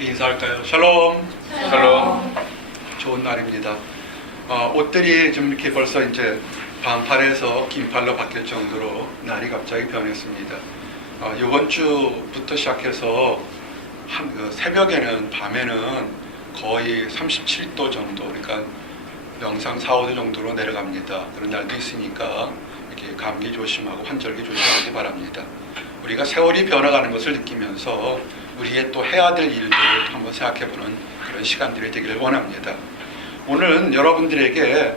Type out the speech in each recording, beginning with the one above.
함께 인사할까요? 샬롬. 샬롬. 좋은 날입니다. 옷들이 좀 이렇게 벌써 이제 반팔에서 긴팔로 바뀔 정도로 날이 갑자기 변했습니다. 이번 주부터 시작해서 새벽에는, 밤에는 거의 37도 정도, 그러니까 영상 4, 5도 정도로 내려갑니다. 그런 날도 있으니까 이렇게 감기 조심하고 환절기 조심하기 바랍니다. 우리가 세월이 변화가는 것을 느끼면서 우리의 또 해야 될 일들을 한번 생각해보는 그런 시간들이 되기를 원합니다. 오늘은 여러분들에게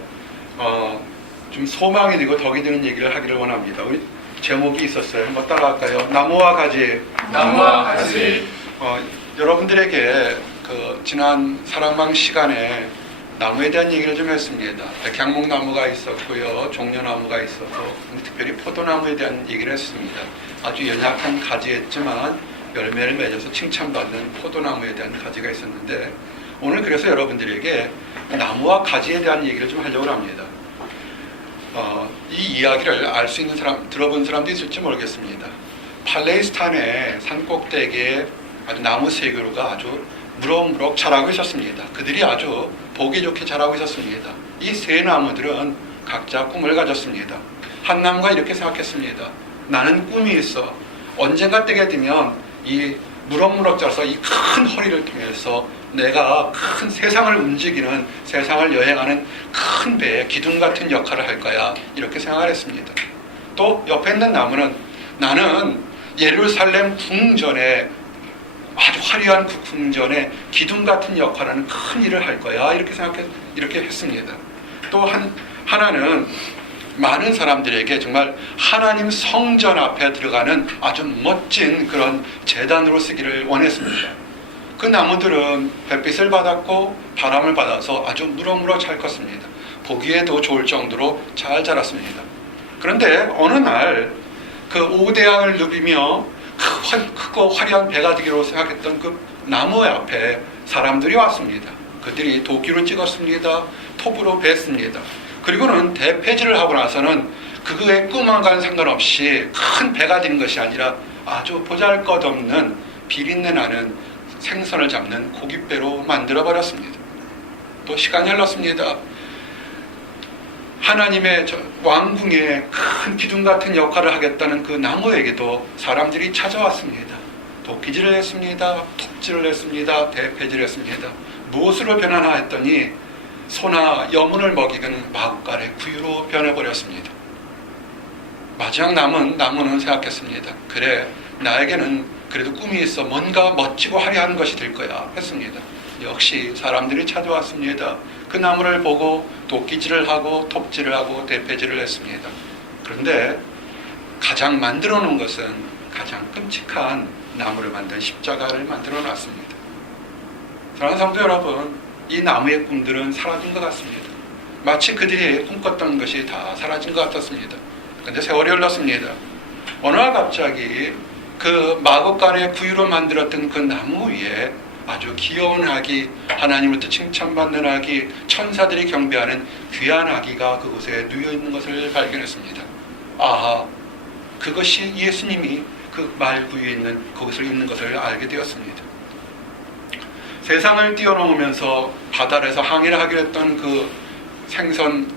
좀 소망이 되고 덕이 되는 얘기를 하기를 원합니다. 우리 제목이 있었어요. 한번 따라할까요? 나무와 가지. 나무와 가지. 여러분들에게 그 지난 사랑방 시간에 나무에 대한 얘기를 좀 했습니다. 백향목나무가 있었고요, 종려나무가 있었고, 특별히 포도나무에 대한 얘기를 했습니다. 아주 연약한 가지였지만 열매를 맺어서 칭찬받는 포도나무에 대한 가지가 있었는데, 오늘 그래서 여러분들에게 나무와 가지에 대한 얘기를 좀 하려고 합니다. 이 이야기를 알 수 있는 사람, 들어본 사람도 있을지 모르겠습니다. 팔레스타인의 산꼭대기에 아주 나무 세 그루가 아주 무럭무럭 자라고 있었습니다. 그들이 아주 보기 좋게 자라고 있었습니다. 이 세 나무들은 각자 꿈을 가졌습니다. 한 나무가 이렇게 생각했습니다. 나는 꿈이 있어. 언젠가 때가 되면 이 무럭무럭 자라서 이 큰 허리를 통해서 내가 큰 세상을 움직이는, 세상을 여행하는 큰 배의 기둥 같은 역할을 할 거야. 이렇게 생각을 했습니다. 또 옆에 있는 나무는 나는 예루살렘 궁전에 아주 화려한 그 궁전에 기둥 같은 역할하는 큰 일을 할 거야. 이렇게 했습니다. 또 하나는 많은 사람들에게 정말 하나님 성전 앞에 들어가는 아주 멋진 그런 제단으로 쓰기를 원했습니다. 그 나무들은 햇빛을 받았고 바람을 받아서 아주 무럭무럭 잘 컸습니다. 보기에도 좋을 정도로 잘 자랐습니다. 그런데 어느 날 그 오대양을 누비며 크고 화려한 배가 되기로 생각했던 그 나무 앞에 사람들이 왔습니다. 그들이 도끼로 찍었습니다. 톱으로 뱄습니다. 그리고는 대패질을 하고 나서는 그거에 꿈만과는 상관없이 큰 배가 되는 것이 아니라 아주 보잘것없는 비린내 나는 생선을 잡는 고깃배로 만들어버렸습니다. 또 시간이 흘렀습니다. 하나님의 왕궁에 큰 기둥 같은 역할을 하겠다는 그 나무에게도 사람들이 찾아왔습니다. 도끼질을 했습니다. 톱질을 했습니다. 대패질을 했습니다. 무엇으로 변하나 했더니 소나 여문을 먹이는 마구간의 구유로 변해버렸습니다. 마지막 남은 나무는 생각했습니다. 그래, 나에게는 그래도 꿈이 있어. 뭔가 멋지고 화려한 것이 될 거야 했습니다. 역시 사람들이 찾아왔습니다. 그 나무를 보고 도끼질을 하고 톱질을 하고 대패질을 했습니다. 그런데 가장 만들어 놓은 것은 가장 끔찍한 나무를 만든 십자가를 만들어 놨습니다. 사랑하는 성도 여러분, 이 나무의 꿈들은 사라진 것 같습니다. 마치 그들이 꿈꿨던 것이 다 사라진 것 같았습니다. 그런데 세월이 흘렀습니다. 어느 날 갑자기 그 마구간의 구유로 만들었던 그 나무 위에 아주 귀여운 아기, 하나님으로부터 칭찬받는 아기, 천사들이 경배하는 귀한 아기가 그곳에 누워있는 것을 발견했습니다. 아하, 그것이 예수님이 그 말구유에 있는 그것을 있는 것을 알게 되었습니다. 세상을 뛰어넘으면서 바다에서 항해를 하기로 했던 그 생선,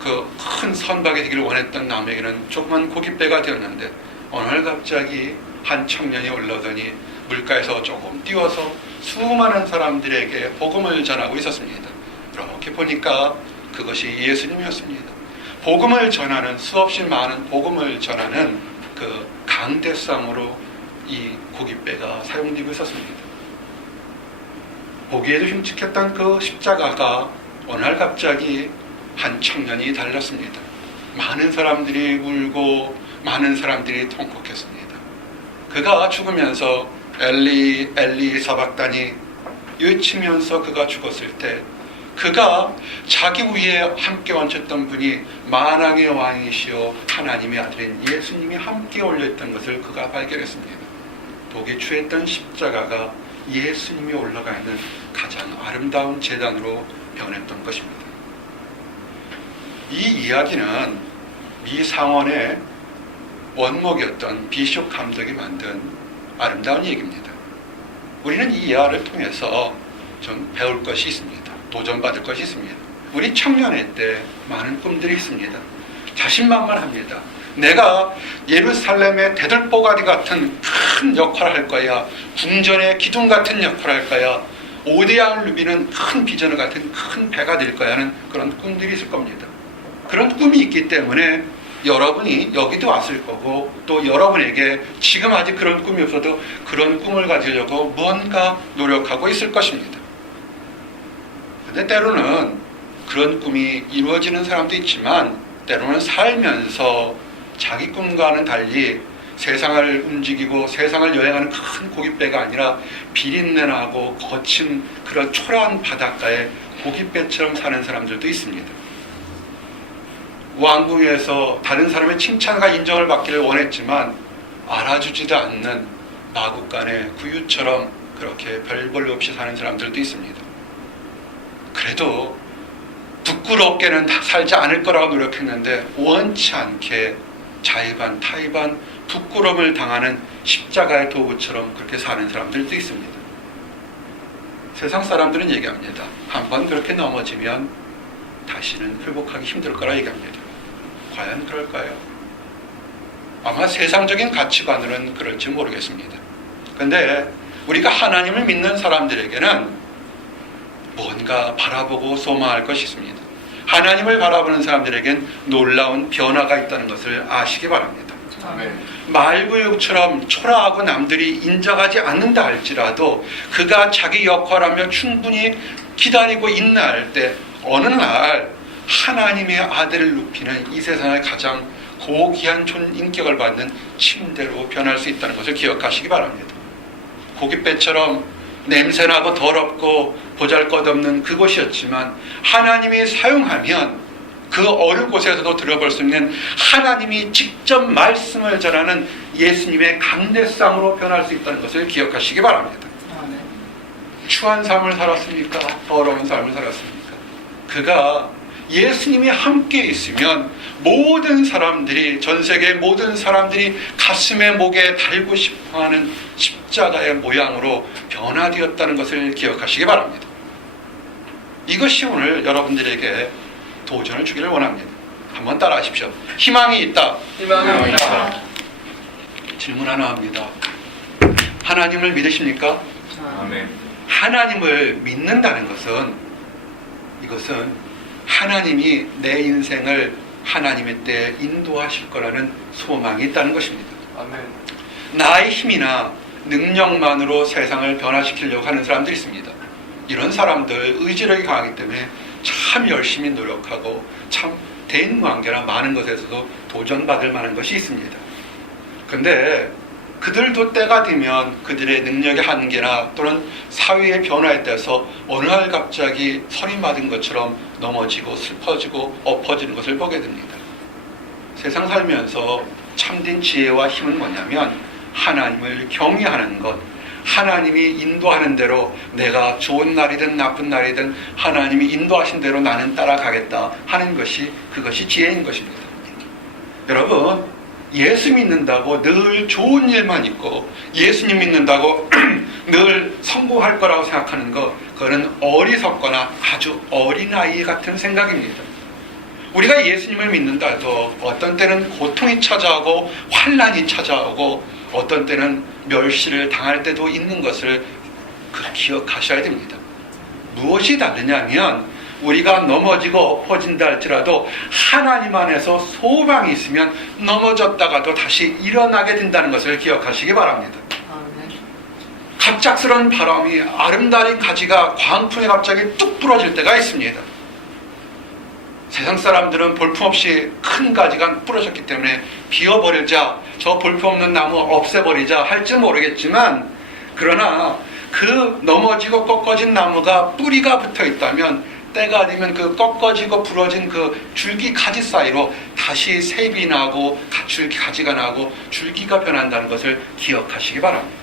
그 큰 선박이 되기를 원했던 남에게는 조그만 고깃배가 되었는데 어느 날 갑자기 한 청년이 올라오더니 물가에서 조금 띄워서 수많은 사람들에게 복음을 전하고 있었습니다. 이렇게 보니까 그것이 예수님이었습니다. 복음을 전하는, 수없이 많은 복음을 전하는 그 강대상으로 이 고깃배가 사용되고 있었습니다. 보기에도 흉측했던 그 십자가가 어느 날 갑자기 한 청년이 달렸습니다. 많은 사람들이 울고 많은 사람들이 통곡했습니다. 그가 죽으면서 엘리 엘리 사박다니 외치면서 그가 죽었을 때 그가 자기 위에 함께 얹혔던 분이 만왕의 왕이시오 하나님의 아들인 예수님이 함께 올려있던 것을 그가 발견했습니다. 보기 추했던 십자가가 예수님이 올라가 있는 가장 아름다운 제단으로 변했던 것입니다. 이 이야기는 미 상원의 원목이었던 비숍 감독이 만든 아름다운 얘기입니다. 우리는 이 이하를 통해서 좀 배울 것이 있습니다. 도전받을 것이 있습니다. 우리 청년회 때 많은 꿈들이 있습니다. 자신만만합니다. 내가 예루살렘의 대들보가리 같은 큰 역할을 할 거야. 궁전의 기둥 같은 역할을 할 거야. 오대양을 누비는 큰 비전을 같은 큰 배가 될 거야 하는 그런 꿈들이 있을 겁니다. 그런 꿈이 있기 때문에 여러분이 여기도 왔을 거고, 또 여러분에게 지금 아직 그런 꿈이 없어도 그런 꿈을 가지려고 무언가 노력하고 있을 것입니다. 근데 때로는 그런 꿈이 이루어지는 사람도 있지만, 때로는 살면서 자기 꿈과는 달리 세상을 움직이고 세상을 여행하는 큰 고깃배가 아니라 비린내나고 거친 그런 초라한 바닷가에 고깃배처럼 사는 사람들도 있습니다. 왕궁에서 다른 사람의 칭찬과 인정을 받기를 원했지만 알아주지도 않는 마국간의 구유처럼 그렇게 별 볼 없이 사는 사람들도 있습니다. 그래도 부끄럽게는 살지 않을 거라고 노력했는데 원치 않게 자의반 타의반 부끄러움을 당하는 십자가의 도구처럼 그렇게 사는 사람들도 있습니다. 세상 사람들은 얘기합니다. 한번 그렇게 넘어지면 다시는 회복하기 힘들 거라 얘기합니다. 과연 그럴까요? 아마 세상적인 가치관으로는 그럴지 모르겠습니다. 근데 우리가 하나님을 믿는 사람들에게는 뭔가 바라보고 소망할 것이 있습니다. 하나님을 바라보는 사람들에겐 놀라운 변화가 있다는 것을 아시기 바랍니다. 아멘. 말구육처럼 초라하고 남들이 인정하지 않는다 할지라도 그가 자기 역할하며 충분히 기다리고 있나 할 때 어느 날 하나님의 아들을 눕히는 이 세상의 가장 고귀한 인격을 받는 침대로 변할 수 있다는 것을 기억하시기 바랍니다. 고깃배처럼 냄새나고 더럽고 보잘것없는 그곳이었지만 하나님이 사용하면 그 어느 곳에서도 들어볼 수 있는 하나님이 직접 말씀을 전하는 예수님의 강대상으로 변할 수 있다는 것을 기억하시기 바랍니다. 추한 삶을 살았습니까? 더러운 삶을 살았습니까? 그가 예수님이 함께 있으면 모든 사람들이, 전 세계 모든 사람들이 가슴에 목에 달고 싶어하는 십자가의 모양으로 변화되었다는 것을 기억하시기 바랍니다. 이것이 오늘 여러분들에게 도전을 주기를 원합니다. 한번 따라 하십시오. 희망이 있다. 희망이 있다. 질문 하나 합니다. 하나님을 믿으십니까? 아멘. 하나님을 믿는다는 것은, 이것은 하나님이 내 인생을 하나님의 때에 인도하실 거라는 소망이 있다는 것입니다. 아멘. 나의 힘이나 능력만으로 세상을 변화시키려고 하는 사람들이 있습니다. 이런 사람들 의지력이 강하기 때문에 참 열심히 노력하고 참 대인관계나 많은 것에서도 도전받을 만한 것이 있습니다. 근데 그들도 때가 되면 그들의 능력의 한계나 또는 사회의 변화에 따라서 어느 날 갑자기 설이 맞은 것처럼 넘어지고 슬퍼지고 엎어지는 것을 보게 됩니다. 세상 살면서 참된 지혜와 힘은 뭐냐면 하나님을 경외하는 것, 하나님이 인도하는 대로 내가 좋은 날이든 나쁜 날이든 하나님이 인도하신 대로 나는 따라가겠다 하는 것이, 그것이 지혜인 것입니다. 여러분, 예수 믿는다고 늘 좋은 일만 있고 예수님 믿는다고 늘 성공할 거라고 생각하는 것, 그거는 어리석거나 아주 어린아이 같은 생각입니다. 우리가 예수님을 믿는다 해도 어떤 때는 고통이 찾아오고 환난이 찾아오고 어떤 때는 멸시를 당할 때도 있는 것을 기억하셔야 됩니다. 무엇이 다르냐면 우리가 넘어지고 엎어진다 할지라도 하나님 안에서 소망이 있으면 넘어졌다가도 다시 일어나게 된다는 것을 기억하시기 바랍니다. 갑작스러운 바람이 아름다운 가지가 광풍에 갑자기 뚝 부러질 때가 있습니다. 세상 사람들은 볼품없이 큰 가지가 부러졌기 때문에 비워버리자, 저 볼품없는 나무 없애버리자 할지 모르겠지만, 그러나 그 넘어지고 꺾어진 나무가 뿌리가 붙어 있다면 때가 되면 그 꺾어지고 부러진 그 줄기 가지 사이로 다시 셉이 나고 줄기 가지가 나고 줄기가 변한다는 것을 기억하시기 바랍니다.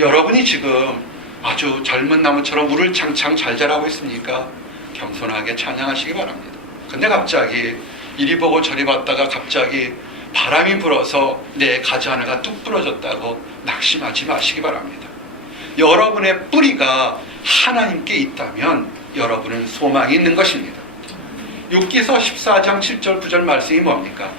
여러분이 지금 아주 젊은 나무처럼 물을 창창 잘 자라고 있습니까? 겸손하게 찬양하시기 바랍니다. 근데 갑자기 이리 보고 저리 봤다가 갑자기 바람이 불어서 내 가지 하나가 뚝 부러졌다고 낙심하지 마시기 바랍니다. 여러분의 뿌리가 하나님께 있다면 여러분은 소망이 있는 것입니다. 욥기서 14장 7절 9절 말씀이 뭡니까?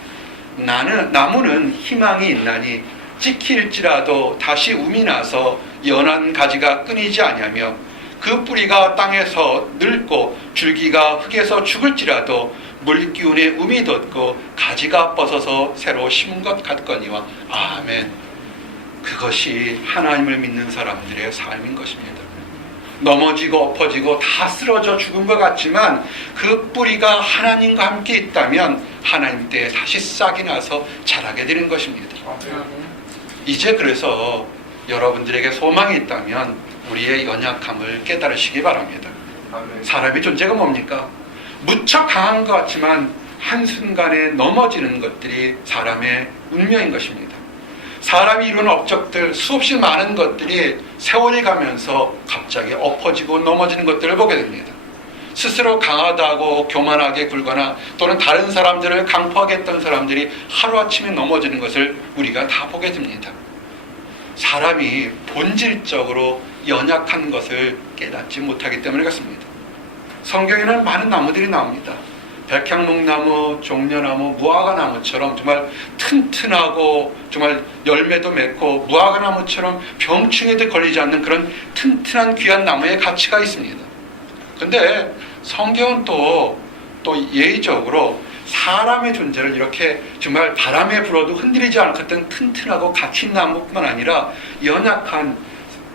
나무는 희망이 있나니 찍힐지라도 다시 움이 나서 연한 가지가 끊이지 아니하며 그 뿌리가 땅에서 늙고 줄기가 흙에서 죽을지라도 물기운에 움이 돋고 가지가 뻗어서 새로 심은 것 같거니와. 아멘. 그것이 하나님을 믿는 사람들의 삶인 것입니다. 넘어지고 엎어지고 다 쓰러져 죽은 것 같지만 그 뿌리가 하나님과 함께 있다면 하나님 때에 다시 싹이 나서 자라게 되는 것입니다. 이제 그래서 여러분들에게 소망이 있다면 우리의 연약함을 깨달으시기 바랍니다. 사람의 존재가 뭡니까? 무척 강한 것 같지만 한순간에 넘어지는 것들이 사람의 운명인 것입니다. 사람이 이루는 업적들, 수없이 많은 것들이 세월이 가면서 갑자기 엎어지고 넘어지는 것들을 보게 됩니다. 스스로 강하다고 교만하게 굴거나 또는 다른 사람들을 강포하게 했던 사람들이 하루아침에 넘어지는 것을 우리가 다 보게 됩니다. 사람이 본질적으로 연약한 것을 깨닫지 못하기 때문에 그렇습니다. 성경에는 많은 나무들이 나옵니다. 백향목나무, 종려나무, 무화과나무처럼 정말 튼튼하고 정말 열매도 맺고 무화과나무처럼 병충해도 걸리지 않는 그런 튼튼한 귀한 나무의 가치가 있습니다. 근데 성경은 또 예의적으로 사람의 존재를 이렇게 정말 바람에 불어도 흔들리지 않을 것같은 튼튼하고 가치 있는 나무뿐만 아니라 연약한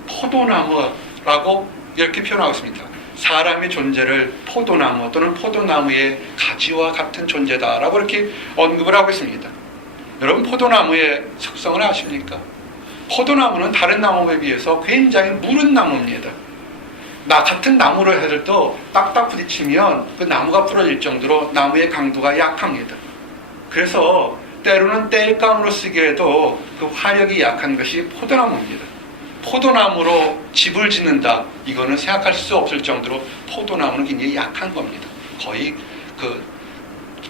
포도나무라고 이렇게 표현하고 있습니다. 사람의 존재를 포도나무 또는 포도나무의 가지와 같은 존재다라고 이렇게 언급을 하고 있습니다. 여러분, 포도나무의 특성을 아십니까? 포도나무는 다른 나무에 비해서 굉장히 무른 나무입니다. 같은 나무를 해도 딱딱 부딪히면 그 나무가 부러질 정도로 나무의 강도가 약합니다. 그래서 때로는 땔감으로 쓰기에도 그 화력이 약한 것이 포도나무입니다. 포도나무로 집을 짓는다, 이거는 생각할 수 없을 정도로 포도나무는 굉장히 약한 겁니다. 거의 그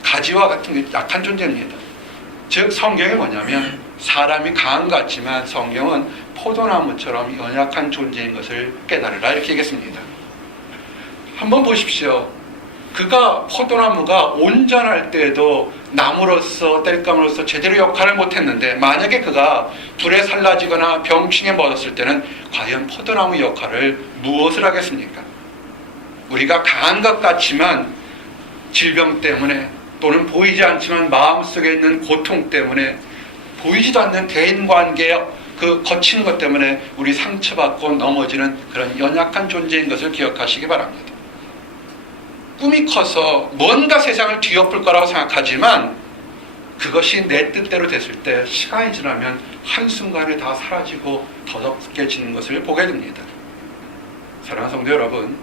가지와 같은 약한 존재입니다. 즉 성경이 뭐냐면 사람이 강한 것 같지만 성경은 포도나무처럼 연약한 존재인 것을 깨달으라 이렇게 얘기했습니다. 한번 보십시오. 그가 포도나무가 온전할 때에도 나무로서 땔감으로서 제대로 역할을 못했는데 만약에 그가 불에 살라지거나 병충해 먹었을 때는 과연 포도나무 역할을 무엇을 하겠습니까? 우리가 강한 것 같지만 질병 때문에 또는 보이지 않지만 마음속에 있는 고통 때문에 보이지도 않는 대인관계의 그 거친 것 때문에 우리 상처받고 넘어지는 그런 연약한 존재인 것을 기억하시기 바랍니다. 꿈이 커서 뭔가 세상을 뒤엎을 거라고 생각하지만 그것이 내 뜻대로 됐을 때 시간이 지나면 한순간에 다 사라지고 더럽게지는 것을 보게 됩니다. 사랑하는 성도 여러분,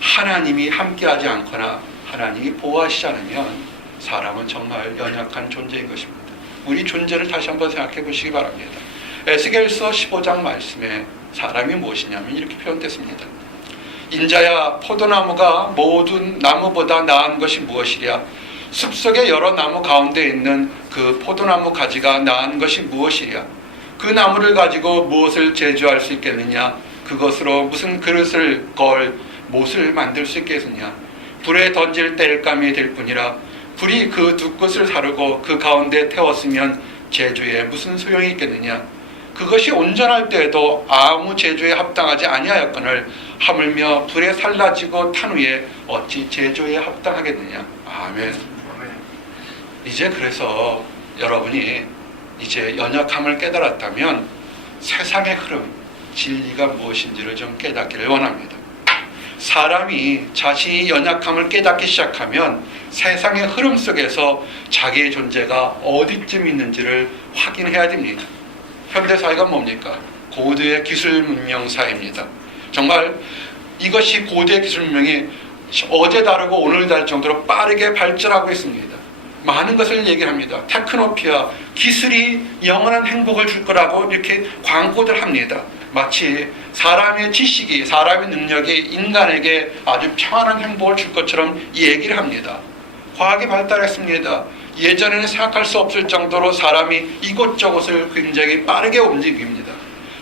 하나님이 함께하지 않거나 하나님이 보호하시지 않으면 사람은 정말 연약한 존재인 것입니다. 우리 존재를 다시 한번 생각해 보시기 바랍니다. 에스겔서 15장 말씀에 사람이 무엇이냐면 이렇게 표현됐습니다. 인자야, 포도나무가 모든 나무보다 나은 것이 무엇이랴? 숲속의 여러 나무 가운데 있는 그 포도나무 가지가 나은 것이 무엇이랴? 그 나무를 가지고 무엇을 제조할 수 있겠느냐? 그것으로 무슨 그릇을 걸 못을 만들 수 있겠느냐? 불에 던질 땔감이 될 뿐이라. 불이 그 두 끝을 사르고 그 가운데 태웠으면 제조에 무슨 소용이 있겠느냐? 그것이 온전할 때에도 아무 제조에 합당하지 아니하였거늘 하물며 불에 살라지고 탄 후에 어찌 제조에 합당하겠느냐. 아멘. 이제 그래서 여러분이 이제 연약함을 깨달았다면 세상의 흐름, 진리가 무엇인지를 좀 깨닫기를 원합니다. 사람이 자신이 연약함을 깨닫기 시작하면 세상의 흐름 속에서 자기의 존재가 어디쯤 있는지를 확인해야 됩니다. 현대사회가 뭡니까? 고도의 기술 문명 사회입니다. 정말 이것이 고도의 기술 문명이 어제 다르고 오늘 다를 정도로 빠르게 발전하고 있습니다. 많은 것을 얘기합니다. 테크노피아, 기술이 영원한 행복을 줄 거라고 이렇게 광고들 합니다. 마치 사람의 지식이, 사람의 능력이 인간에게 아주 평안한 행복을 줄 것처럼 얘기를 합니다. 과학이 발달했습니다. 예전에는 생각할 수 없을 정도로 사람이 이곳저곳을 굉장히 빠르게 움직입니다.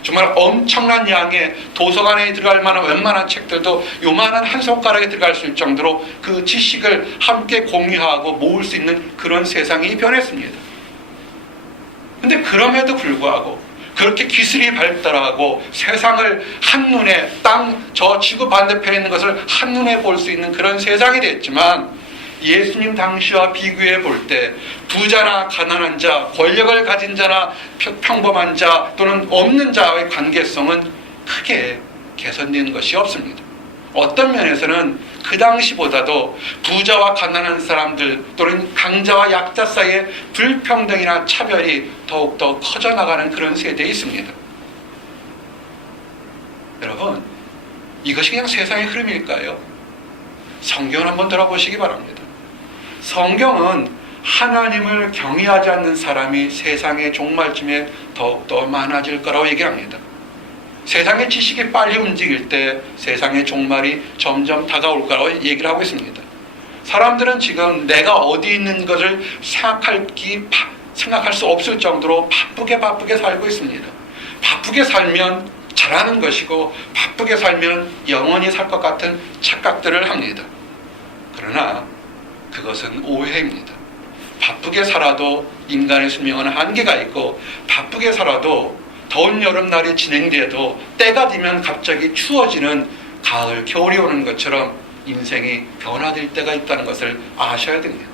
정말 엄청난 양의 도서관에 들어갈 만한 웬만한 책들도 요만한 한 손가락에 들어갈 수 있을 정도로 그 지식을 함께 공유하고 모을 수 있는 그런 세상이 변했습니다. 근데 그럼에도 불구하고 그렇게 기술이 발달하고 세상을 한눈에 저 지구 반대편에 있는 것을 한눈에 볼 수 있는 그런 세상이 됐지만 예수님 당시와 비교해 볼 때 부자나 가난한 자, 권력을 가진 자나 평범한 자 또는 없는 자와의 관계성은 크게 개선된 것이 없습니다. 어떤 면에서는 그 당시보다도 부자와 가난한 사람들 또는 강자와 약자 사이의 불평등이나 차별이 더욱더 커져나가는 그런 세대에 있습니다. 여러분, 이것이 그냥 세상의 흐름일까요? 성경을 한번 들어보시기 바랍니다. 성경은 하나님을 경외하지 않는 사람이 세상의 종말쯤에 더욱더 많아질 거라고 얘기합니다. 세상의 지식이 빨리 움직일 때 세상의 종말이 점점 다가올 거라고 얘기를 하고 있습니다. 사람들은 지금 내가 어디 있는 것을 생각할 수 없을 정도로 바쁘게 살고 있습니다. 바쁘게 살면 잘하는 것이고 바쁘게 살면 영원히 살 것 같은 착각들을 합니다. 그러나 그것은 오해입니다. 바쁘게 살아도 인간의 수명은 한계가 있고 바쁘게 살아도 더운 여름날이 진행돼도 때가 되면 갑자기 추워지는 가을, 겨울이 오는 것처럼 인생이 변화될 때가 있다는 것을 아셔야 됩니다.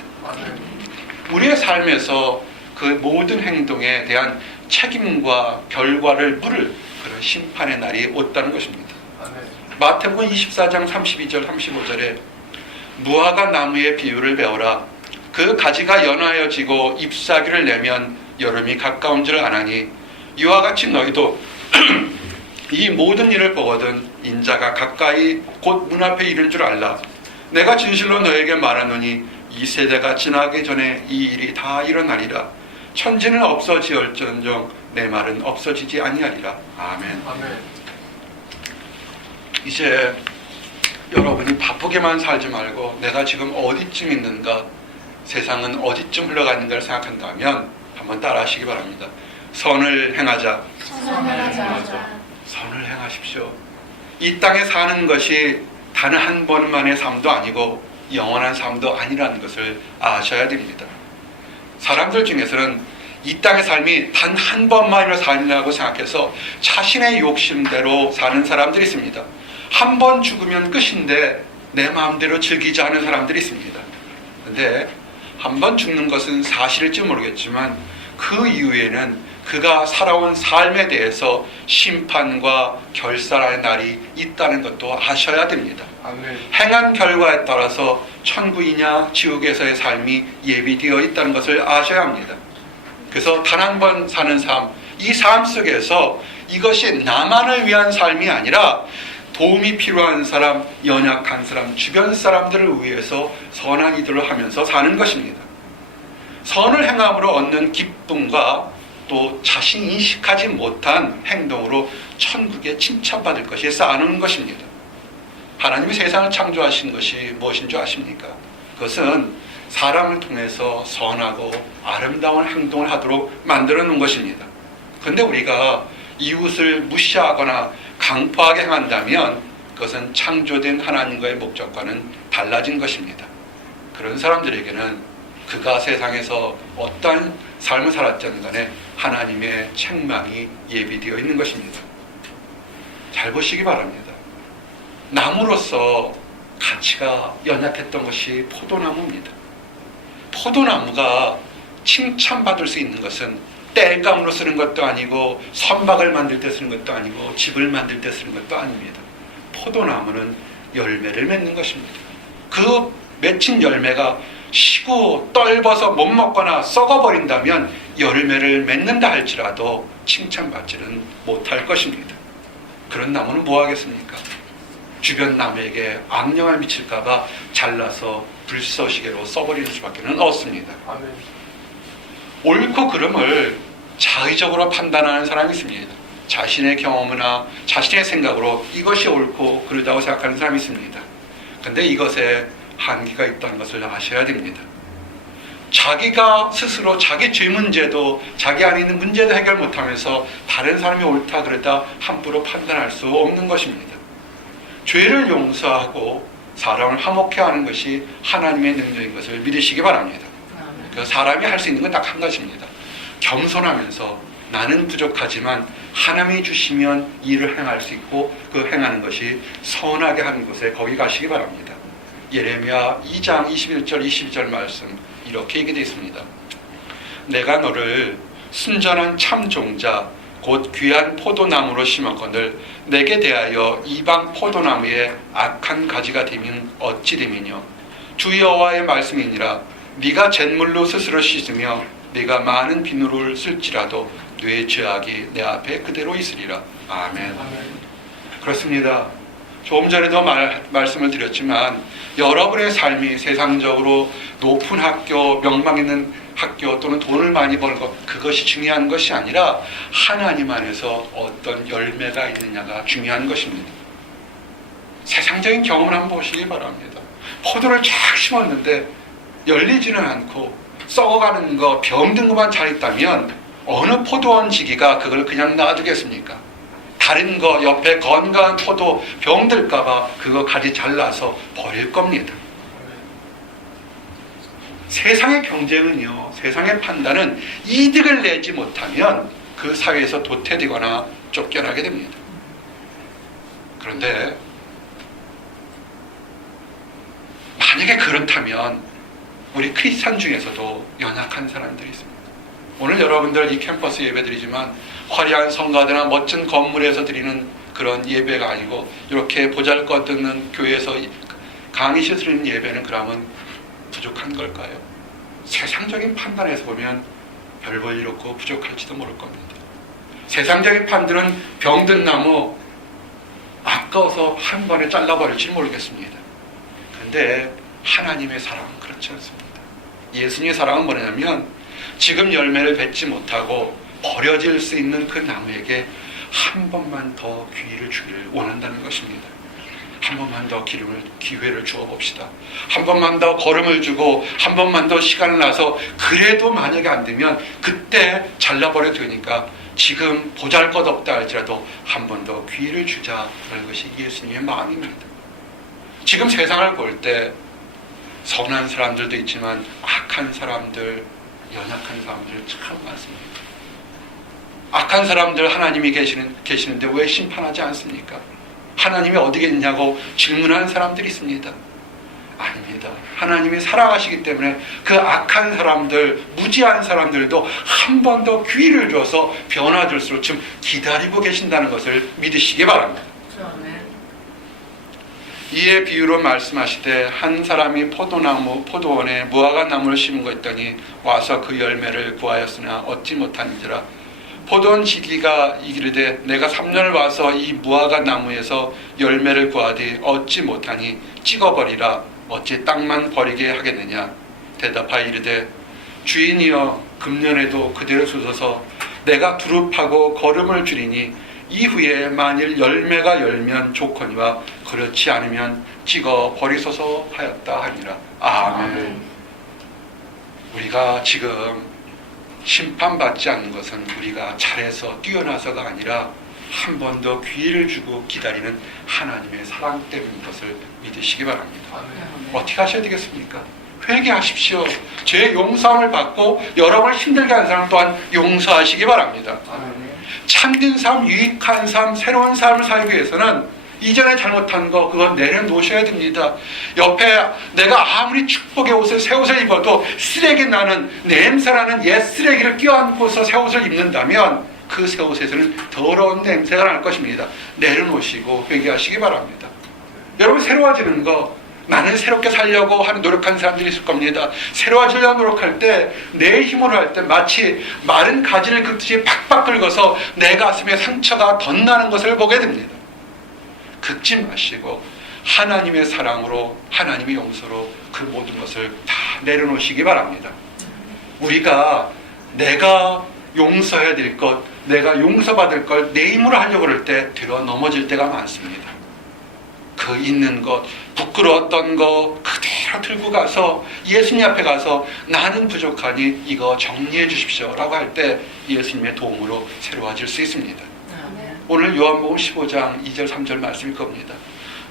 우리의 삶에서 그 모든 행동에 대한 책임과 결과를 물을 그런 심판의 날이 왔다는 것입니다. 마태복음 24장 32절 35절에 무화과 나무의 비유를 배워라. 그 가지가 연하여지고 잎사귀를 내면 여름이 가까운 줄 아나니 이와 같이 너희도 이 모든 일을 보거든 인자가 가까이 곧 문 앞에 이를 줄 알라. 내가 진실로 너에게 말하노니 이 세대가 지나기 전에 이 일이 다 일어나리라. 천지는 없어지을지언정 내 말은 없어지지 아니하리라. 아멘. 이제 여러분이 바쁘게만 살지 말고 내가 지금 어디쯤 있는가, 세상은 어디쯤 흘러가는가를 생각한다면 한번 따라 하시기 바랍니다. 선을 행하자. 선을 행하십시오. 이 땅에 사는 것이 단 한 번만의 삶도 아니고 영원한 삶도 아니라는 것을 아셔야 됩니다. 사람들 중에서는 이 땅의 삶이 단 한 번만이라도 살려고 생각해서 자신의 욕심대로 사는 사람들이 있습니다. 한 번 죽으면 끝인데 내 마음대로 즐기지 않은 사람들이 있습니다. 그런데 한 번 죽는 것은 사실일지 모르겠지만 그 이후에는 그가 살아온 삶에 대해서 심판과 결산의 날이 있다는 것도 아셔야 됩니다. 아멘. 행한 결과에 따라서 천국이냐 지옥에서의 삶이 예비되어 있다는 것을 아셔야 합니다. 그래서 단 한 번 사는 삶, 이 삶 속에서 이것이 나만을 위한 삶이 아니라 도움이 필요한 사람, 연약한 사람, 주변 사람들을 위해서 선한 이들을 하면서 사는 것입니다. 선을 행함으로 얻는 기쁨과 또 자신이 인식하지 못한 행동으로 천국에 칭찬받을 것이 쌓아놓은 것입니다. 하나님이 세상을 창조하신 것이 무엇인 줄 아십니까? 그것은 사람을 통해서 선하고 아름다운 행동을 하도록 만들어 놓은 것입니다. 그런데 우리가 이웃을 무시하거나 강포하게 행한다면 그것은 창조된 하나님과의 목적과는 달라진 것입니다. 그런 사람들에게는 그가 세상에서 어떠한 삶을 살았든 간에 하나님의 책망이 예비되어 있는 것입니다. 잘 보시기 바랍니다. 나무로서 가치가 연약했던 것이 포도나무입니다. 포도나무가 칭찬받을 수 있는 것은 땔감으로 쓰는 것도 아니고 선박을 만들 때 쓰는 것도 아니고 집을 만들 때 쓰는 것도 아닙니다. 포도나무는 열매를 맺는 것입니다. 그 맺힌 열매가 시고 떫어서 못 먹거나 썩어버린다면 열매를 맺는다 할지라도 칭찬받지는 못할 것입니다. 그런 나무는 뭐 하겠습니까? 주변 나무에게 악영향을 미칠까봐 잘라서 불쏘시개로 써버리는 수밖에 없습니다. 아멘. 옳고 그름을 자의적으로 판단하는 사람이 있습니다. 자신의 경험이나 자신의 생각으로 이것이 옳고 그르다고 생각하는 사람이 있습니다. 그런데 이것에 한계가 있다는 것을 아셔야 됩니다. 자기가 스스로 자기 죄 문제도 자기 안에 있는 문제도 해결 못하면서 다른 사람이 옳다 그러다 함부로 판단할 수 없는 것입니다. 죄를 용서하고 사람을 화목케 하는 것이 하나님의 능력인 것을 믿으시기 바랍니다. 그 사람이 할 수 있는 건 딱 한 가지입니다. 겸손하면서 나는 부족하지만 하나님이 주시면 일을 행할 수 있고 그 행하는 것이 선하게 하는 곳에 거기 가시기 바랍니다. 예레미야 2장 21절 22절 말씀 이렇게 얘기되어 있습니다. 내가 너를 순전한 참 종자 곧 귀한 포도나무로 심었거늘 내게 대하여 이방 포도나무에 악한 가지가 되면 어찌 됨이뇨. 주 여호와의 말씀이니라. 네가 잿물로 스스로 씻으며 네가 많은 비누를 쓸지라도 네 죄악이 내 앞에 그대로 있으리라. 아멘. 그렇습니다. 조금 전에도 말씀을 드렸지만 여러분의 삶이 세상적으로 높은 학교, 명망 있는 학교 또는 돈을 많이 버는 것 그것이 중요한 것이 아니라 하나님 안에서 어떤 열매가 있느냐가 중요한 것입니다. 세상적인 경험을 한번 보시기 바랍니다. 포도를 쫙 심었는데 열리지는 않고 썩어가는 거, 병든 것만 잘 있다면 어느 포도원 지기가 그걸 그냥 놔두겠습니까? 다른 거 옆에 건강한 포도 병들까봐 그거 가지 잘라서 버릴 겁니다. 세상의 경쟁은요, 세상의 판단은 이득을 내지 못하면 그 사회에서 도태되거나 쫓겨나게 됩니다. 그런데 만약에 그렇다면 우리 크리스찬 중에서도 연약한 사람들이 있습니다. 오늘 여러분들 이 캠퍼스 예배드리지만 화려한 성가대나 멋진 건물에서 드리는 그런 예배가 아니고 이렇게 보잘것없는 교회에서 강의실 드리는 예배는 그러면 부족한 걸까요? 세상적인 판단에서 보면 별 볼 일 없고 부족할지도 모를 겁니다. 세상적인 판단은 병든 나무 아까워서 한 번에 잘라버릴지 모르겠습니다. 그런데 하나님의 사랑은 그렇지 않습니다. 예수님의 사랑은 뭐냐면 지금 열매를 맺지 못하고 버려질 수 있는 그 나무에게 한 번만 더 기회를 주기를 원한다는 것입니다. 한 번만 더 기회를 주어 봅시다. 한 번만 더 걸음을 주고 한 번만 더 시간을 나서 그래도 만약에 안 되면 그때 잘라버려도 되니까 지금 보잘것없다 할지라도 한 번 더 기회를 주자라는 것이 예수님의 마음입니다. 지금 세상을 볼 때 선한 사람들도 있지만 악한 사람들, 연약한 사람들 참 많습니다. 악한 사람들 하나님이 계시는데 왜 심판하지 않습니까? 하나님이 어디 계시냐고 질문하는 사람들이 있습니다. 아닙니다. 하나님이 사랑하시기 때문에 그 악한 사람들, 무지한 사람들도 한 번 더 기회를 줘서 변화될수록 지금 기다리고 계신다는 것을 믿으시기 바랍니다. 이에 비유로 말씀하시되 한 사람이 포도원에 무화과 나무를 심은 거 있더니 와서 그 열매를 구하였으나 얻지 못하는지라. 포도원 지기가 이르되 내가 3년을 와서 이 무화과 나무에서 열매를 구하되 얻지 못하니 찍어버리라. 어찌 땅만 버리게 하겠느냐. 대답하여 이르되 주인이여 금년에도 그대로 주소서. 내가 두릅하고 거름을 줄이니 이후에 만일 열매가 열면 좋거니와 그렇지 않으면 찍어 버리소서 하였다 하니라. 아멘. 우리가 지금 심판받지 않는 것은 우리가 잘해서 뛰어나서가 아니라 한 번 더 기회를 주고 기다리는 하나님의 사랑 때문인 것을 믿으시기 바랍니다. 어떻게 하셔야 되겠습니까? 회개하십시오. 죄 용서함을 받고 여러분을 힘들게 하는 사람 또한 용서하시기 바랍니다. 참된 삶, 유익한 삶, 새로운 삶을 살기 위해서는 이전에 잘못한 거 그건 내려놓으셔야 됩니다. 옆에 내가 아무리 축복의 옷을 새 옷을 입어도 쓰레기 나는 냄새나는 옛 쓰레기를 껴안고서 새 옷을 입는다면 그 새 옷에서는 더러운 냄새가 날 것입니다. 내려놓으시고 회개하시기 바랍니다. 여러분 새로워지는 거 나는 새롭게 살려고 하는 노력하는 사람들이 있을 겁니다. 새로워지려고 노력할 때 내 힘으로 할 때 마치 마른 가지를 긁듯이 팍팍 긁어서 내 가슴에 상처가 덧나는 것을 보게 됩니다. 긁지 마시고 하나님의 사랑으로 하나님의 용서로 그 모든 것을 다 내려놓으시기 바랍니다. 우리가 내가 용서해야 될 것, 내가 용서받을 걸 내 힘으로 하려고 할 때 뒤로 넘어질 때가 많습니다. 그 있는 것, 부끄러웠던 거 그대로 다 들고 가서 예수님 앞에 가서 나는 부족하니 이거 정리해 주십시오 라고 할 때 예수님의 도움으로 새로워질 수 있습니다. 오늘 요한복음 15장 2절 3절 말씀일 겁니다.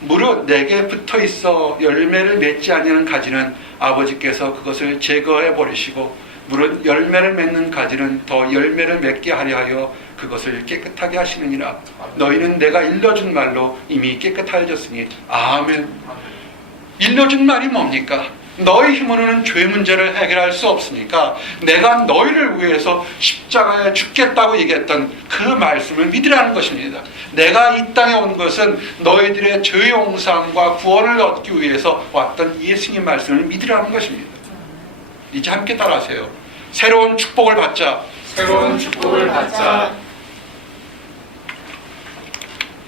무릇 내게 붙어 있어 열매를 맺지 아니하는 가지는 아버지께서 그것을 제거해 버리시고 무릇 열매를 맺는 가지는 더 열매를 맺게 하려 하여 그것을 깨끗하게 하시느니라. 너희는 내가 일러준 말로 이미 깨끗하여졌으니 아멘. 일러준 말이 뭡니까? 너희 힘으로는 죄 문제를 해결할 수 없으니까 내가 너희를 위해서 십자가에 죽겠다고 얘기했던 그 말씀을 믿으라는 것입니다. 내가 이 땅에 온 것은 너희들의 죄 용서함과 구원을 얻기 위해서 왔던 예수님 말씀을 믿으라는 것입니다. 이제 함께 따라하세요. 새로운 축복을 받자. 새로운 축복을 받자.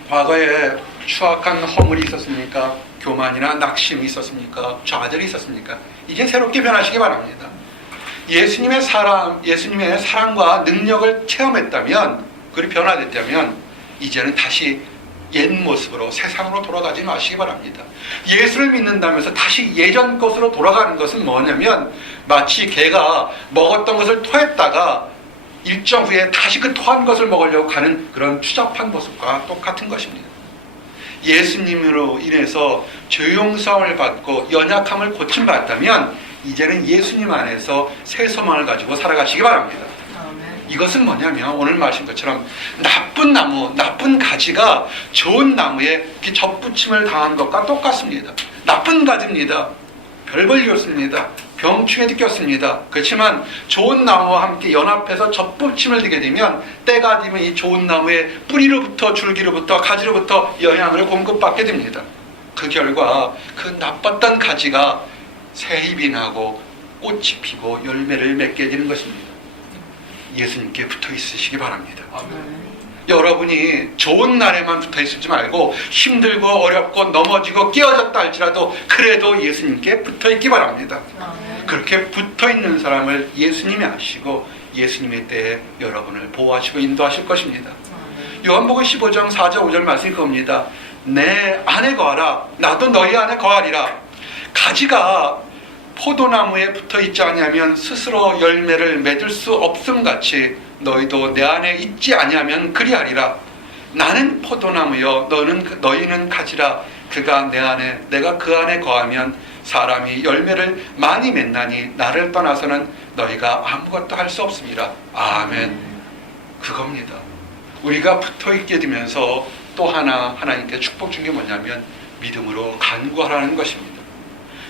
과거에 추악한 허물이 있었습니까? 교만이나 낙심이 있었습니까? 좌절이 있었습니까? 이제 새롭게 변하시기 바랍니다. 예수님의 사랑과 능력을 체험했다면, 그리고 변화됐다면 이제는 다시 옛 모습으로 세상으로 돌아가지 마시기 바랍니다. 예수를 믿는다면서 다시 예전 것으로 돌아가는 것은 뭐냐면 마치 개가 먹었던 것을 토했다가 일정 후에 다시 그 토한 것을 먹으려고 가는 그런 추잡한 모습과 똑같은 것입니다. 예수님으로 인해서 죄 용서를 받고 연약함을 고침받았다면 이제는 예수님 안에서 새 소망을 가지고 살아가시기 바랍니다. 이것은 뭐냐면 오늘 말씀 것처럼 나쁜 나무, 나쁜 가지가 좋은 나무에 접붙임을 당한 것과 똑같습니다. 나쁜 가지입니다. 별 볼일 없습니다. 병충해도 꼈습니다. 그렇지만 좋은 나무와 함께 연합해서 접붙임을 되게 되면 때가 되면 이 좋은 나무의 뿌리로부터 줄기로부터 가지로부터 영양을 공급받게 됩니다. 그 결과 그 나빴던 가지가 새 잎이 나고 꽃이 피고 열매를 맺게 되는 것입니다. 예수님께 붙어 있으시기 바랍니다. 여러분이 좋은 날에만 붙어 있지 말고 힘들고 어렵고 넘어지고 깨어졌다 할지라도 그래도 예수님께 붙어 있기 바랍니다. 그렇게 붙어 있는 사람을 예수님이 아시고 예수님의 때에 여러분을 보호하시고 인도하실 것입니다. 요한복음 15장 4절 5절 말씀이 겁니다. 내 안에 거하라 나도 너희 안에 거하리라. 가지가 포도나무에 붙어 있지 아니하면 스스로 열매를 맺을 수 없음같이 너희도 내 안에 있지 아니하면 그리하리라. 나는 포도나무여 너희는 가지라. 그가 내 안에 내가 그 안에 거하면 사람이 열매를 많이 맺나니 나를 떠나서는 너희가 아무것도 할 수 없습니다. 아멘. 그겁니다. 우리가 붙어 있게 되면서 또 하나님께 축복 준 게 뭐냐면 믿음으로 간구하라는 것입니다.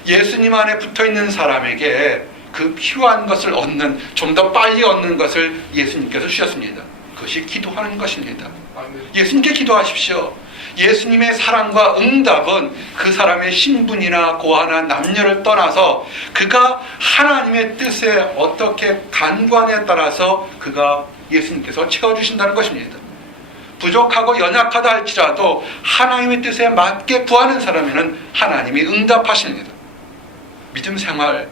예수님 안에 붙어 있는 사람에게 그 필요한 것을 얻는, 좀 더 빨리 얻는 것을 예수님께서 주셨습니다. 그것이 기도하는 것입니다. 예수님께 기도하십시오. 예수님의 사랑과 응답은 그 사람의 신분이나 고하나 남녀를 떠나서 그가 하나님의 뜻에 어떻게 간구하냐에 따라서 그가 예수님께서 채워주신다는 것입니다. 부족하고 연약하다 할지라도 하나님의 뜻에 맞게 구하는 사람에는 하나님이 응답하십니다. 믿음 생활,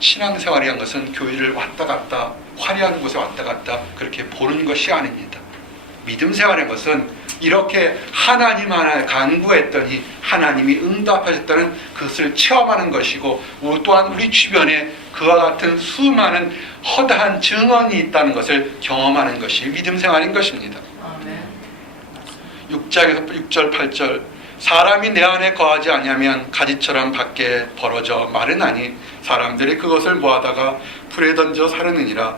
신앙생활이란 것은 교회를 왔다 갔다 화려한 곳에 왔다 갔다 그렇게 보는 것이 아닙니다. 믿음 생활인 것은 이렇게 하나님 하나에 간구했더니 하나님이 응답하셨다는 그것을 체험하는 것이고 또한 우리 주변에 그와 같은 수많은 허다한 증언이 있다는 것을 경험하는 것이 믿음 생활인 것입니다. 6절 8절 사람이 내 안에 거하지 아니하면 가지처럼 밖에 벌어져 마르나니 사람들이 그것을 모아다가 불에 던져 사르느니라.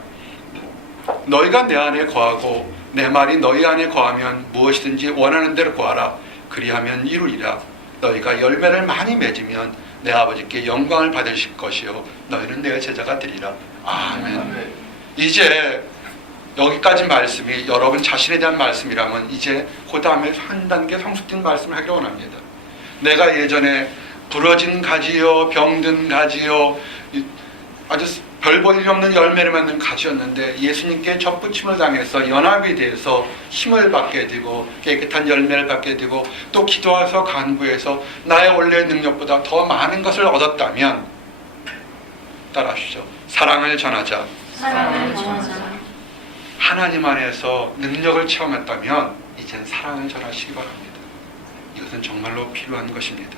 너희가 내 안에 거하고 내 말이 너희 안에 거하면 무엇이든지 원하는 대로 구하라. 그리하면 이루리라. 너희가 열매를 많이 맺으면 내 아버지께 영광을 받으실 것이요 너희는 내 제자가 되리라. 아멘. 이제 여기까지 말씀이 여러분 자신에 대한 말씀이라면 이제 그 다음에 한 단계 성숙된 말씀을 하기를 원합니다. 내가 예전에 부러진 가지요 병든 가지요 아주 별 볼 일 없는 열매를 맺는 가지였는데 예수님께 접붙임을 당해서 연합이 돼서 힘을 받게 되고 깨끗한 열매를 받게 되고 또 기도해서 간구해서 나의 원래의 능력보다 더 많은 것을 얻었다면 따라하시죠. 사랑을 전하자. 사랑을 전하자. 하나님 안에서 능력을 체험했다면 이젠 사랑을 전하시기 바랍니다. 이것은 정말로 필요한 것입니다.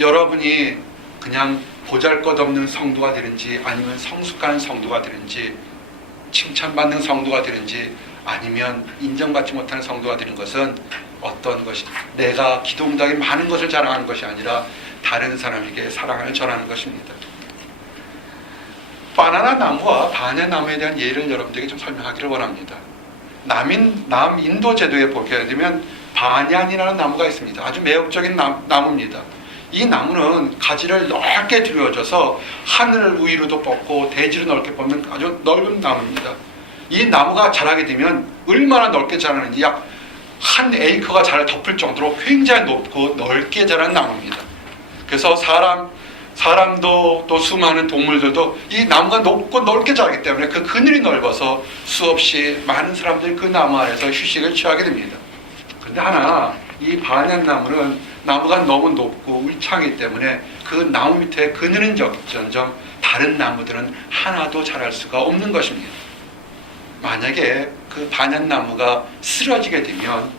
여러분이 그냥 보잘것없는 성도가 되는지 아니면 성숙한 성도가 되는지 칭찬받는 성도가 되는지 아니면 인정받지 못하는 성도가 되는 것은 어떤 것이 내가 기도문답이 많은 것을 자랑하는 것이 아니라 다른 사람에게 사랑을 전하는 것입니다. 바나나 나무와 반야 나무에 대한 예를 여러분들에게 좀 설명하기를 원합니다. 남인도 제도에 보게 되면 반얀이라는 나무가 있습니다. 아주 매력적인 나무입니다. 이 나무는 가지를 넓게 들여져서 하늘을 위로도 뻗고 대지를 넓게 뻗는 아주 넓은 나무입니다. 이 나무가 자라게 되면 얼마나 넓게 자라는지 약 한 에이커가 잘 덮을 정도로 굉장히 높고 넓게 자란 나무입니다. 그래서 사람도 또 수많은 동물들도 이 나무가 높고 넓게 자라기 때문에 그 그늘이 넓어서 수없이 많은 사람들이 그 나무 아래서 휴식을 취하게 됩니다. 그런데 하나 이 반얀나무는 나무가 너무 높고 울창하기 때문에 그 나무 밑에 그늘은 적지언정 다른 나무들은 하나도 자랄 수가 없는 것입니다. 만약에 그 반얀나무가 쓰러지게 되면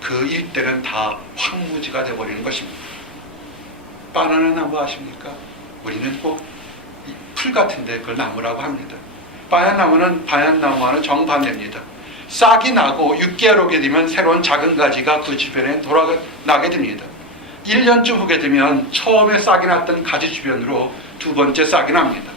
그 일대는 다 황무지가 되어버리는 것입니다. 바나나 나무 아십니까? 우리는 꼭 풀 같은데 그걸 나무라고 합니다. 반얀나무와는 정반대입니다. 싹이 나고 6개월 오게 되면 새로운 작은 가지가 그 주변에 돌아나게 됩니다. 1년쯤 후게 되면 처음에 싹이 났던 가지 주변으로 두 번째 싹이 납니다.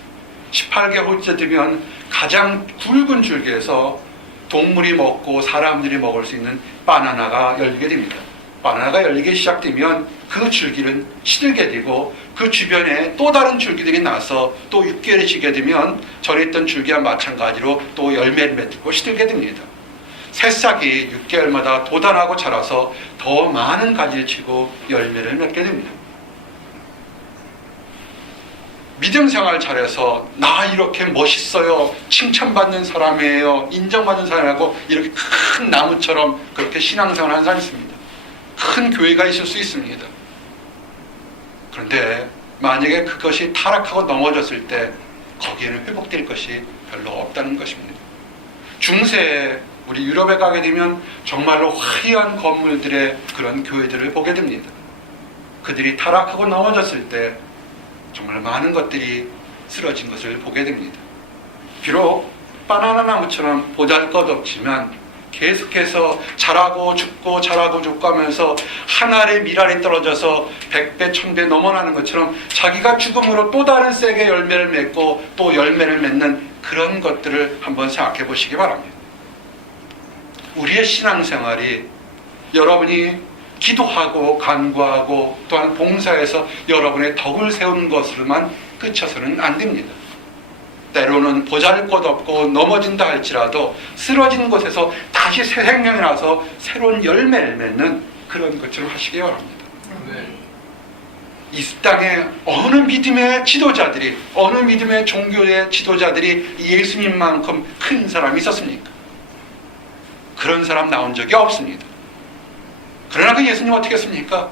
18개월째 되면 가장 굵은 줄기에서 동물이 먹고 사람들이 먹을 수 있는 바나나가 열리게 됩니다. 바나나가 열리기 시작되면 그 줄기는 시들게 되고 그 주변에 또 다른 줄기들이 나서 또 6개월이 지게 되면 전에 있던 줄기와 마찬가지로 또 열매를 맺고 시들게 됩니다. 새싹이 6개월마다 돋아나고 자라서 더 많은 가지를 치고 열매를 맺게 됩니다. 믿음 생활 잘해서 나 이렇게 멋있어요, 칭찬받는 사람이에요, 인정받는 사람이라고 이렇게 큰 나무처럼 그렇게 신앙생활 하는 사람이 있습니다. 큰 교회가 있을 수 있습니다. 그런데 만약에 그것이 타락하고 넘어졌을 때 거기에는 회복될 것이 별로 없다는 것입니다. 중세에 우리 유럽에 가게 되면 정말로 화려한 건물들의 그런 교회들을 보게 됩니다. 그들이 타락하고 넘어졌을 때 정말 많은 것들이 쓰러진 것을 보게 됩니다. 비록 바나나 나무처럼 보잘것없지만 계속해서 자라고 죽고 자라고 죽고 하면서 한 알의 밀알이 떨어져서 100배 1000배 넘어나는 것처럼 자기가 죽음으로 또 다른 싹의 열매를 맺고 또 열매를 맺는 그런 것들을 한번 생각해 보시기 바랍니다. 우리의 신앙생활이 여러분이 기도하고 간구하고 또한 봉사해서 여러분의 덕을 세운 것으로만 그쳐서는 안 됩니다. 때로는 보잘것없고 넘어진다 할지라도 쓰러진 곳에서 다시 새 생명이 나서 새로운 열매를 맺는 그런 것처럼 하시기 바랍니다. 이 땅에 어느 믿음의 지도자들이, 어느 믿음의 종교의 지도자들이 예수님만큼 큰 사람이 있었습니까? 그런 사람 나온 적이 없습니다. 그러나 그 예수님 어떻게 했습니까?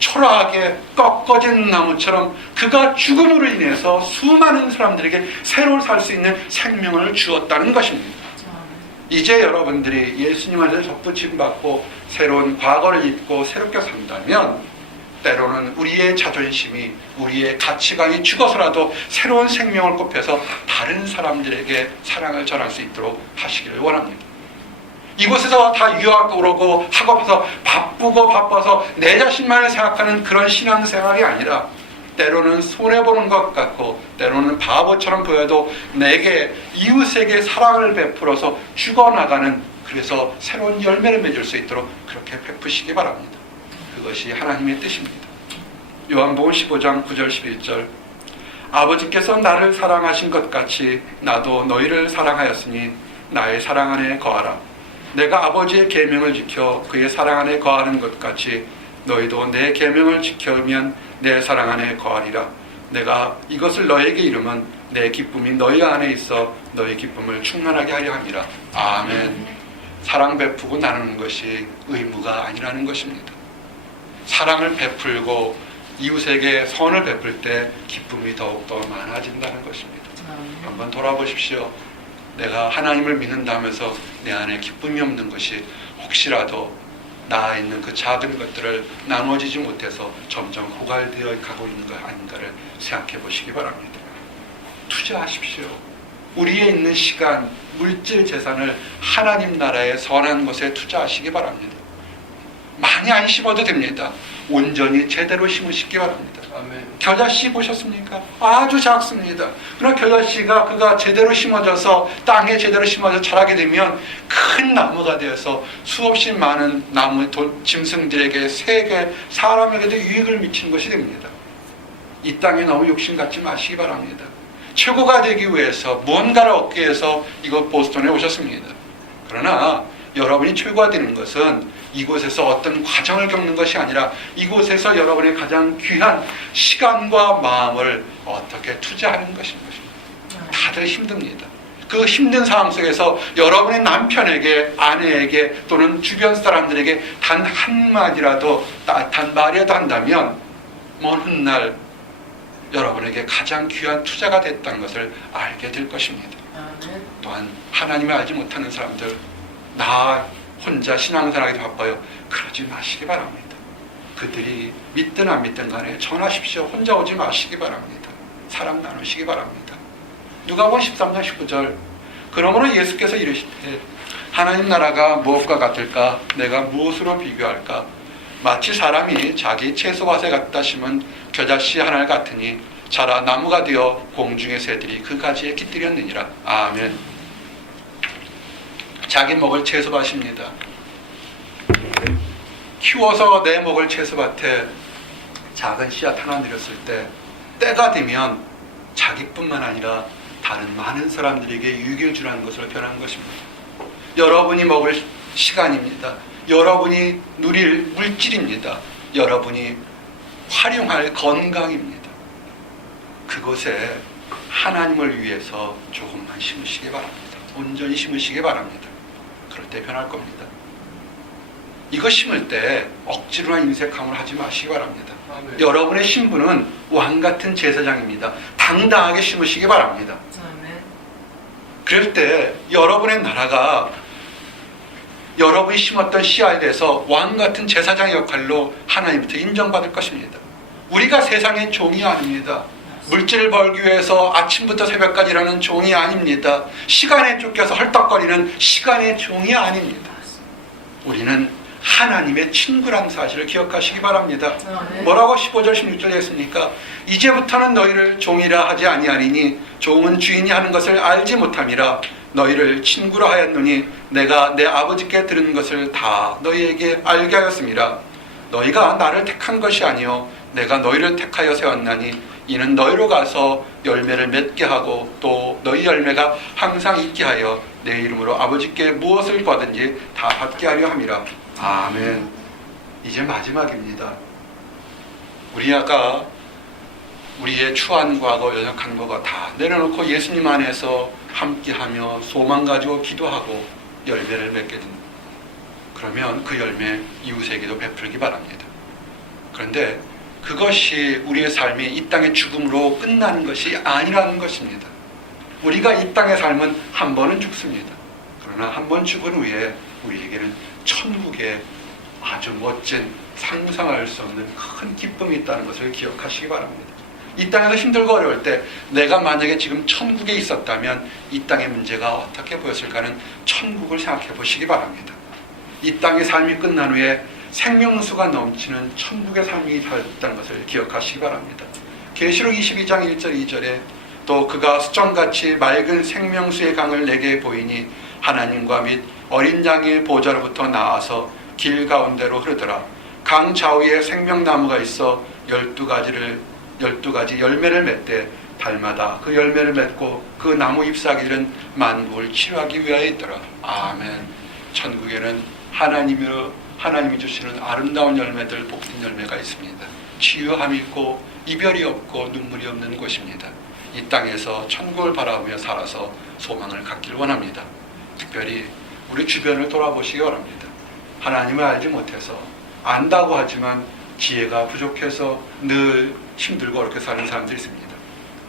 초라하게 꺾어진 나무처럼 그가 죽음으로 인해서 수많은 사람들에게 새로 살 수 있는 생명을 주었다는 것입니다. 이제 여러분들이 예수님한테 접붙임 받고 새로운 과거를 잊고 새롭게 산다면 때로는 우리의 자존심이, 우리의 가치관이 죽어서라도 새로운 생명을 꼽혀서 다른 사람들에게 사랑을 전할 수 있도록 하시기를 원합니다. 이곳에서 다 유학도 오고 학업해서 바쁘고 바빠서 내 자신만을 생각하는 그런 신앙생활이 아니라 때로는 손해보는 것 같고 때로는 바보처럼 보여도 내게 이웃에게 사랑을 베풀어서 죽어나가는, 그래서 새로운 열매를 맺을 수 있도록 그렇게 베푸시기 바랍니다. 그것이 하나님의 뜻입니다. 요한복음 15장 9절 11절 아버지께서 나를 사랑하신 것 같이 나도 너희를 사랑하였으니 나의 사랑 안에 거하라. 내가 아버지의 계명을 지켜 그의 사랑 안에 거하는 것 같이 너희도 내 계명을 지켜면 내 사랑 안에 거하리라. 내가 이것을 너에게 이루면 내 기쁨이 너희 안에 있어 너희 기쁨을 충만하게 하려 함이라. 아멘. 사랑 베푸고 나누는 것이 의무가 아니라는 것입니다. 사랑을 베풀고 이웃에게 선을 베풀 때 기쁨이 더욱더 많아진다는 것입니다. 한번 돌아보십시오. 내가 하나님을 믿는다면서 내 안에 기쁨이 없는 것이 혹시라도 나 있는 그 작은 것들을 나눠지지 못해서 점점 고갈되어 가고 있는 것 아닌가를 생각해 보시기 바랍니다. 투자하십시오. 우리의 있는 시간, 물질 재산을 하나님 나라의 선한 것에 투자하시기 바랍니다. 많이 안 심어도 됩니다. 온전히 제대로 심으시기 바랍니다. 아멘. 겨자씨 보셨습니까? 아주 작습니다. 그러나 겨자씨가 그가 제대로 심어져서 땅에 제대로 심어져 자라게 되면 큰 나무가 되어서 수없이 많은 나무 짐승들에게, 새에게, 사람에게도 유익을 미치는 것이 됩니다. 이 땅에 너무 욕심 갖지 마시기 바랍니다. 최고가 되기 위해서 무언가를 얻기 위해서 이곳 보스턴에 오셨습니다. 그러나 여러분이 최고가 되는 것은 이곳에서 어떤 과정을 겪는 것이 아니라 이곳에서 여러분의 가장 귀한 시간과 마음을 어떻게 투자하는 것인 것입니다. 다들 힘듭니다. 그 힘든 상황 속에서 여러분의 남편에게, 아내에게 또는 주변 사람들에게 단 한마디라도 따뜻한 말이라도 한다면 먼 훗날 여러분에게 가장 귀한 투자가 됐다는 것을 알게 될 것입니다. 또한 하나님을 알지 못하는 사람들, 나 혼자 신앙생활하기 바빠요. 그러지 마시기 바랍니다. 그들이 믿든 안 믿든 간에 전하십시오. 혼자 오지 마시기 바랍니다. 사랑 나누시기 바랍니다. 누가복음 13장 19절, 그러므로 예수께서 이르시되 하나님 나라가 무엇과 같을까? 내가 무엇으로 비교할까? 마치 사람이 자기 채소밭에 갖다 심은 겨자씨 하나를 같으니 자라 나무가 되어 공중의 새들이 그 가지에 깃들였느니라. 아멘. 자기 먹을 채소밭입니다. 키워서 내 먹을 채소밭에 작은 씨앗 하나 내렸을 때 때가 되면 자기뿐만 아니라 다른 많은 사람들에게 유익을 주라는 것으로 변한 것입니다. 여러분이 먹을 시간입니다. 여러분이 누릴 물질입니다. 여러분이 활용할 건강입니다. 그곳에 하나님을 위해서 조금만 심으시기 바랍니다. 온전히 심으시기 바랍니다. 그럴 때 변할 겁니다. 이거 심을 때 억지로나 인색함을 하지 마시기 바랍니다. 아멘. 여러분의 신분은 왕같은 제사장입니다. 당당하게 심으시기 바랍니다. 아멘. 그럴 때 여러분의 나라가 여러분이 심었던 씨앗에 대해서 왕같은 제사장의 역할로 하나님부터 인정받을 것입니다. 우리가 세상의 종이 아닙니다. 물질을 벌기 위해서 아침부터 새벽까지 일하는 종이 아닙니다. 시간에 쫓겨서 헐떡거리는 시간의 종이 아닙니다. 우리는 하나님의 친구라는 사실을 기억하시기 바랍니다. 뭐라고 15절 16절에 했습니까? 이제부터는 너희를 종이라 하지 아니하리니 종은 주인이 하는 것을 알지 못함이라. 너희를 친구라 하였노니 내가 내 아버지께 들은 것을 다 너희에게 알게 하였음이라. 너희가 나를 택한 것이 아니요 내가 너희를 택하여 세웠나니 이는 너희로 가서 열매를 맺게 하고 또 너희 열매가 항상 있게 하여 내 이름으로 아버지께 무엇을 구하든지 다 받게 하려 함이라. 아멘. 이제 마지막입니다. 우리 아까 우리의 추한 과거, 연약한 과거 다 내려놓고 예수님 안에서 함께하며 소망 가지고 기도하고 열매를 맺게 됩니다. 그러면 그 열매 이웃에게도 베풀기 바랍니다. 그런데 그것이 우리의 삶이 이 땅의 죽음으로 끝나는 것이 아니라는 것입니다. 우리가 이 땅의 삶은 한 번은 죽습니다. 그러나 한 번 죽은 후에 우리에게는 천국의 아주 멋진 상상할 수 없는 큰 기쁨이 있다는 것을 기억하시기 바랍니다. 이 땅에서 힘들고 어려울 때 내가 만약에 지금 천국에 있었다면 이 땅의 문제가 어떻게 보였을까는 천국을 생각해 보시기 바랍니다. 이 땅의 삶이 끝난 후에 생명수가 넘치는 천국의 삶이 있다는 것을 기억하시기 바랍니다. 계시록 22장 1절 2절에 또 그가 수정같이 맑은 생명수의 강을 내게 보이니 하나님과 및 어린 양의 보좌로부터 나와서 길 가운데로 흐르더라. 강 좌우에 생명나무가 있어 12가지 열매를 맺되 달마다 그 열매를 맺고 그 나무 잎사귀들은 만국을 치료하기 위하여 있더라. 아멘. 천국에는 하나님이 주시는 아름다운 열매들, 복된 열매가 있습니다. 치유함이 있고 이별이 없고 눈물이 없는 곳입니다. 이 땅에서 천국을 바라보며 살아서 소망을 갖기를 원합니다. 특별히 우리 주변을 돌아보시기 바랍니다. 하나님을 알지 못해서 안다고 하지만 지혜가 부족해서 늘 힘들고 어렵게 사는 사람들이 있습니다.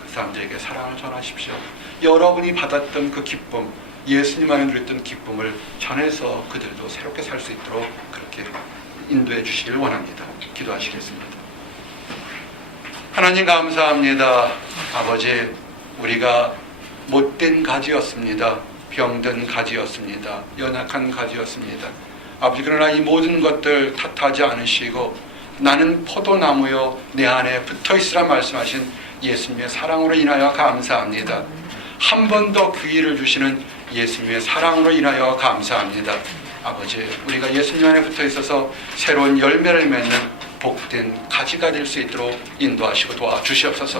그 사람들에게 사랑을 전하십시오. 여러분이 받았던 그 기쁨, 예수님 안에 누렸던 기쁨을 전해서 그들도 새롭게 살 수 있도록 그렇게 인도해 주시길 원합니다. 기도하시겠습니다. 하나님 감사합니다. 아버지, 우리가 못된 가지였습니다. 병든 가지였습니다. 연약한 가지였습니다. 아버지, 그러나 이 모든 것들 탓하지 않으시고 나는 포도나무요 내 안에 붙어있으라 말씀하신 예수님의 사랑으로 인하여 감사합니다. 한 번 더 기회를 주시는 예수님의 사랑으로 인하여 감사합니다. 아버지, 우리가 예수님 안에 붙어있어서 새로운 열매를 맺는 복된 가지가 될 수 있도록 인도하시고 도와주시옵소서.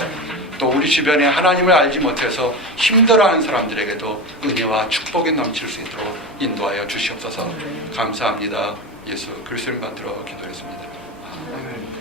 또 우리 주변에 하나님을 알지 못해서 힘들어하는 사람들에게도 은혜와 축복이 넘칠 수 있도록 인도하여 주시옵소서. 감사합니다. 예수 그리스도를 만들어 기도했습니다. 아멘.